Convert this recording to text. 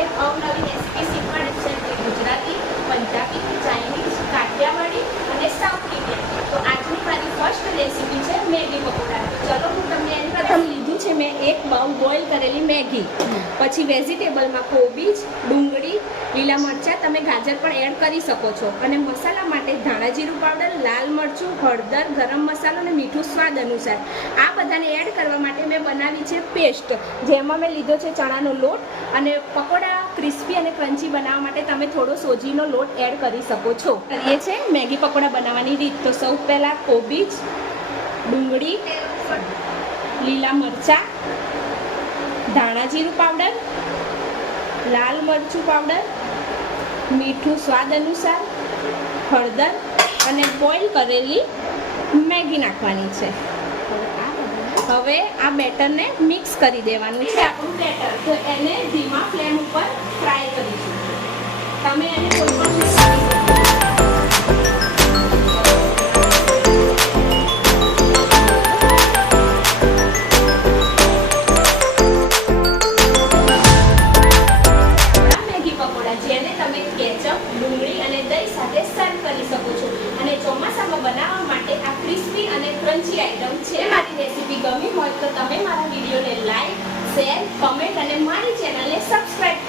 એક અવનવી રેસીપી શીખવાડીશ છે કે ગુજરાતી, પંજાબી, ચાઇનીઝ, કાઠિયાવાડી અને સાઉથ ઇન્ડિયન. તો આજની મારી ફર્સ્ટ રેસીપી છે મેગી પકોડા. ચલો હું તમને એની પ્રથમ લીધું છે મેં એક બાઉલ બોઇલ કરેલી મેગી. પછી વેજીટેબલમાં કોબીજ, ડુંગળી, લીલા મરચાં, તમે ગાજર પણ એડ કરી શકો છો. અને મસાલા માટે ધાણા જીરું પાવડર, લાલ મરચું, હળદર, ગરમ મસાલો અને મીઠું સ્વાદ અનુસાર. આ બધાને એડ કરવા માટે મેં બનાવી છે પેસ્ટ, જેમાં મેં લીધો છે ચણાનો લોટ. અને પકોડા ક્રિસ્પી અને ક્રન્ચી બનાવવા માટે તમે થોડો સોજીનો લોટ એડ કરી શકો છો. કરીએ છે મેગી પકોડા બનાવવાની રીત. તો સૌ પહેલાં કોબીજ, ડુંગળી, લીલા મરચાં, ધાણા જીરું પાવડર, લાલ મરચું પાવડર, મીઠું સ્વાદ અનુસાર, હળદર અને બોઇલ કરેલી મેગી નાખવાની છે. હવે આ બેટરને મિક્સ કરી દેવાનું છે. આપણું બેટર તો એને ધીમા ફ્લેમ ઉપર ફ્રાય કરીશું. તમે એને કોઈ પણ જેને તમે કેચઅપ, ડુંગળી અને દહીં સાથે સર્વ કરી શકો છો. અને ચોમાસામાં બનાવવા માટે આ ક્રિસ્પી અને ક્રન્ચી આઈટમ છે. મારી રેસીપી ગમી હોય તો તમે મારા વિડીયોને લાઈક, શેર, કમેન્ટ અને મારી ચેનલને સબસ્ક્રાઇબ